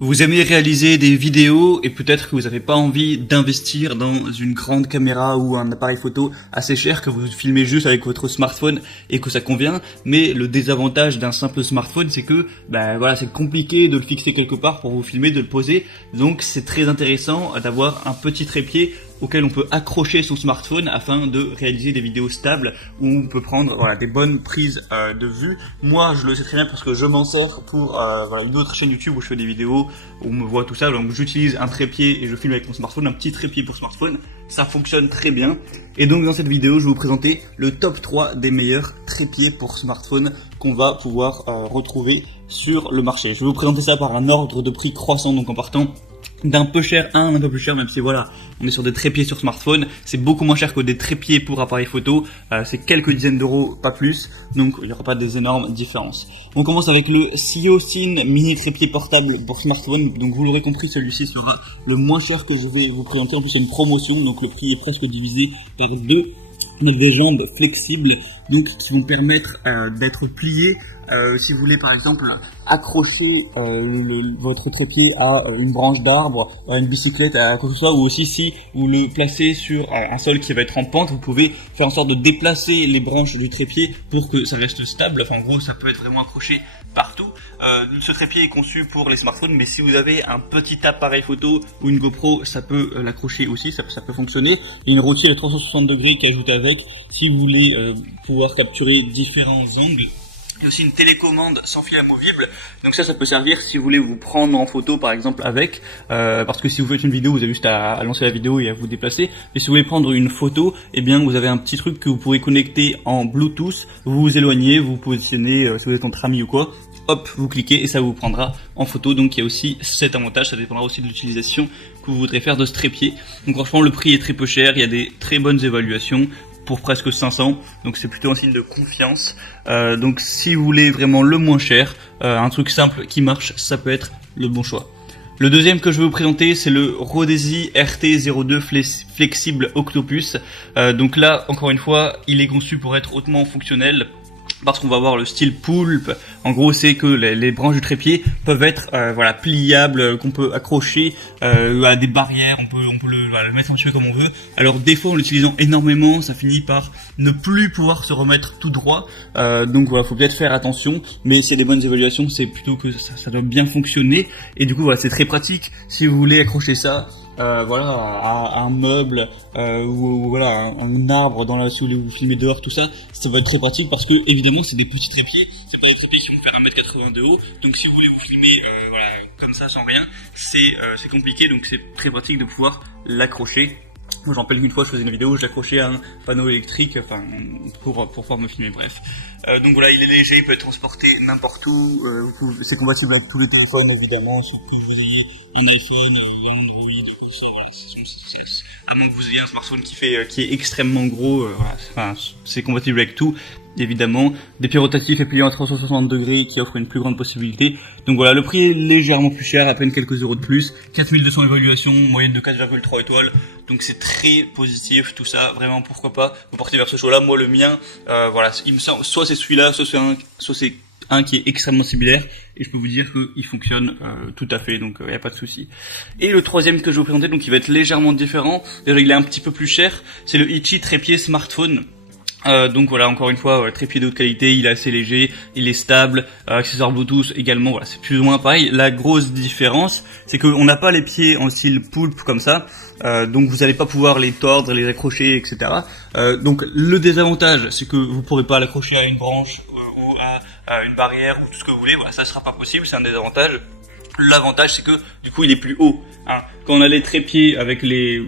Vous aimez réaliser des vidéos et peut-être que vous n'avez pas envie d'investir dans une grande caméra ou un appareil photo assez cher, que vous filmez juste avec votre smartphone et que ça convient. Mais le désavantage d'un simple smartphone, c'est que voilà, c'est compliqué de le fixer quelque part pour vous filmer, de le poser. Donc c'est très intéressant d'avoir un petit trépied auquel on peut accrocher son smartphone afin de réaliser des vidéos stables où on peut prendre des bonnes prises de vue. Moi je le sais très bien parce que je m'en sers pour une autre chaîne YouTube où je fais des vidéos où on me voit tout ça, donc j'utilise un trépied et je filme avec mon smartphone, un petit trépied pour smartphone, ça fonctionne très bien. Et donc dans cette vidéo je vais vous présenter le top 3 des meilleurs trépieds pour smartphone qu'on va pouvoir retrouver sur le marché. Je vais vous présenter ça par un ordre de prix croissant, donc en partant d'un peu cher à un peu plus cher, même si voilà, on est sur des trépieds sur smartphone, c'est beaucoup moins cher que des trépieds pour appareil photo, c'est quelques dizaines d'euros, pas plus, donc il n'y aura pas des énormes différences. On commence avec le Siocine mini trépied portable pour smartphone, donc vous l'aurez compris, celui-ci sera le moins cher que je vais vous présenter, en plus c'est une promotion, donc le prix est presque divisé par deux. On a des jambes flexibles donc qui vont permettre d'être pliées. Si vous voulez par exemple accrocher votre trépied à une branche d'arbre, à une bicyclette, à quoi que ce soit, ou aussi si vous le placez sur un sol qui va être en pente, vous pouvez faire en sorte de déplacer les branches du trépied pour que ça reste stable. Enfin en gros ça peut être vraiment accroché partout. Ce trépied est conçu pour les smartphones, mais si vous avez un petit appareil photo ou une GoPro, ça peut l'accrocher aussi, ça peut fonctionner. Il y a une rotule à 360 degrés qui ajoute avec, si vous voulez pouvoir capturer différents angles. Il y a aussi une télécommande sans fil amovible, donc ça peut servir si vous voulez vous prendre en photo par exemple avec, parce que si vous faites une vidéo, vous avez juste à lancer la vidéo et à vous déplacer, mais si vous voulez prendre une photo, eh bien vous avez un petit truc que vous pourrez connecter en Bluetooth, vous vous éloignez, vous vous positionnez, si vous êtes entre amis ou quoi, hop, vous cliquez et ça vous prendra en photo. Donc il y a aussi cet avantage, ça dépendra aussi de l'utilisation que vous voudrez faire de ce trépied. Donc franchement le prix est très peu cher, il y a des très bonnes évaluations pour presque 500, donc c'est plutôt un signe de confiance. Donc si vous voulez vraiment le moins cher, un truc simple qui marche, ça peut être le bon choix. Le deuxième que je vais vous présenter, c'est le Rodesi RT02 Flexible Octopus. Donc là, encore une fois, il est conçu pour être hautement fonctionnel, parce qu'on va avoir le style poulpe. En gros, c'est que les branches du trépied peuvent être pliables, qu'on peut accrocher à des barrières, on peut le mettre un petit peu comme on veut. Alors des fois en l'utilisant énormément, ça finit par ne plus pouvoir se remettre tout droit, donc voilà, faut peut-être faire attention, mais s'il y a des bonnes évaluations, c'est plutôt que ça doit bien fonctionner. Et du coup voilà, c'est très pratique si vous voulez accrocher ça à un meuble ou un arbre si vous filmez dehors, tout ça, ça va être très pratique parce que évidemment c'est des petits trépieds, c'est pas des trépieds qui vont faire 1m80 de haut, donc si vous voulez vous filmer comme ça sans rien, c'est compliqué, donc c'est très pratique de pouvoir l'accrocher. Moi j'en rappelle qu'une fois je faisais une vidéo, je l'accrochais à un panneau électrique, pour pouvoir me filmer, bref. Donc voilà, il est léger, il peut être transporté n'importe où, c'est compatible avec tous les téléphones évidemment, sauf que vous ayez un iPhone, un Android, tout ça, à moins que vous ayez un smartphone qui est extrêmement gros, c'est compatible avec tout. Évidemment, des pieds rotatifs et pliants à 360 degrés qui offrent une plus grande possibilité. Donc voilà, le prix est légèrement plus cher, à peine quelques euros de plus. 4200 évaluations, moyenne de 4,3 étoiles. Donc c'est très positif tout ça, vraiment pourquoi pas vous porter vers ce choix-là. Moi le mien, il me semble, soit c'est celui-là, soit c'est un qui est extrêmement similaire, et je peux vous dire qu'il fonctionne tout à fait, donc il n'y a pas de souci. Et le troisième que je vais vous présenter, donc il va être légèrement différent, déjà il est un petit peu plus cher, c'est le Ichi trépied smartphone. Donc voilà, encore une fois, trépied de haute qualité, il est assez léger, il est stable, accessoire Bluetooth également, voilà, c'est plus ou moins pareil. La grosse différence, c'est qu'on n'a pas les pieds en style poulpe comme ça, donc vous n'allez pas pouvoir les tordre, les accrocher, etc. Donc le désavantage, c'est que vous pourrez pas l'accrocher à une branche ou à une barrière ou tout ce que vous voulez, voilà, ça sera pas possible, c'est un désavantage. L'avantage c'est que du coup il est plus haut. Quand on a les trépieds avec les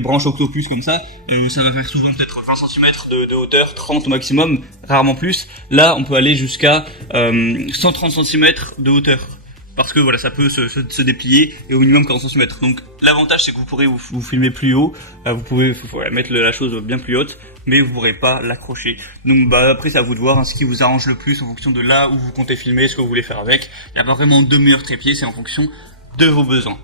branches octopus comme ça va faire souvent peut-être 20 cm de hauteur, 30 au maximum, rarement plus. Là on peut aller jusqu'à 130 cm de hauteur. Parce que voilà, ça peut se déplier et au minimum 40 cm. Donc l'avantage c'est que vous pourrez vous filmer plus haut, vous pouvez mettre la chose bien plus haute, mais vous pourrez pas l'accrocher. Donc après c'est à vous de voir ce qui vous arrange le plus en fonction de là où vous comptez filmer, ce que vous voulez faire avec. Il n'y a pas vraiment deux meilleurs trépieds, c'est en fonction de vos besoins.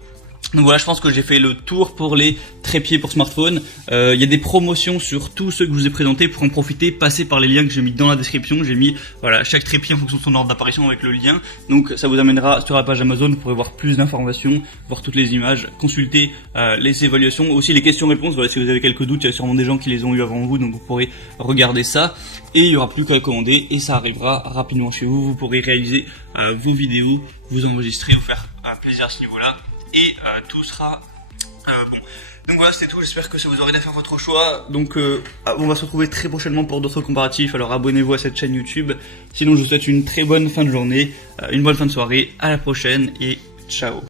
Donc voilà, je pense que j'ai fait le tour pour les trépieds pour smartphone. Il y a des promotions sur tous ceux que je vous ai présentés. Pour en profiter, passez par les liens que j'ai mis dans la description. J'ai mis voilà chaque trépied en fonction de son ordre d'apparition avec le lien. Donc ça vous amènera sur la page Amazon. Vous pourrez voir plus d'informations, voir toutes les images, consulter les évaluations, aussi les questions-réponses. Voilà, si vous avez quelques doutes, il y a sûrement des gens qui les ont eu avant vous, donc vous pourrez regarder ça. Et il y aura plus qu'à commander et ça arrivera rapidement chez vous. Vous pourrez réaliser vos vidéos, vous enregistrer, vous faire un plaisir à ce niveau-là. Et tout sera bon. Donc voilà, c'était tout, j'espère que ça vous aura aidé à faire votre choix. Donc on va se retrouver très prochainement pour d'autres comparatifs, alors abonnez-vous à cette chaîne YouTube. Sinon je vous souhaite une très bonne fin de journée, une bonne fin de soirée, à la prochaine et ciao.